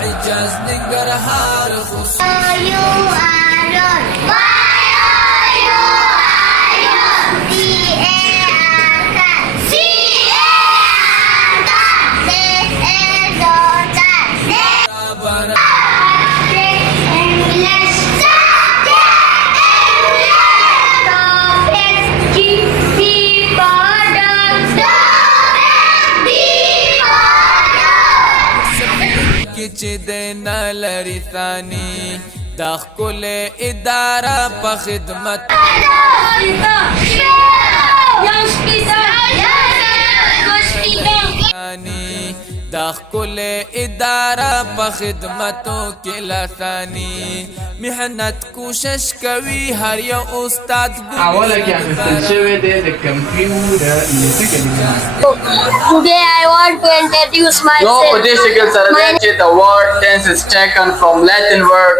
حجاز ننګرهار خصوصي چې د نلري ثاني د خپل اداره په خدمت د خپل اداره په خدمتو کې لثاني محنت کوشش کوي هر یو استاد اوله کې اخیستل شوی دی د کمپیوټر لېسې کلمه. Today I want to introduce myself. نو په دې شکل سره دی چې the word tense is taken from Latin word